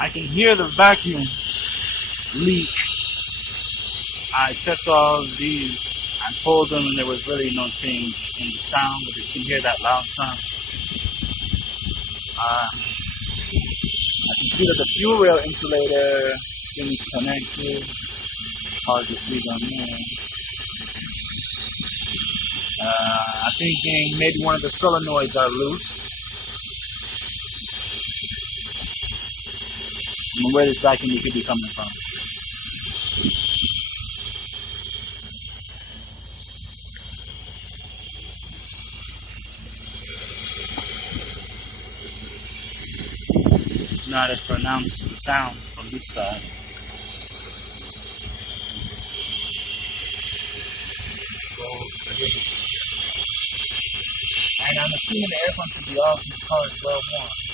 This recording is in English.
I can hear the vacuum leak. I checked all of these. I pulled them and there was really no change in the sound, but you can hear that loud sound. I can see that the fuel rail insulator is connected. Hard to see down there. I'm thinking maybe one of the solenoids are loose. And where this vacuum could be coming from. It's not as pronounced the sound from this side. And I'm assuming the air pump should be off and the car is well warm.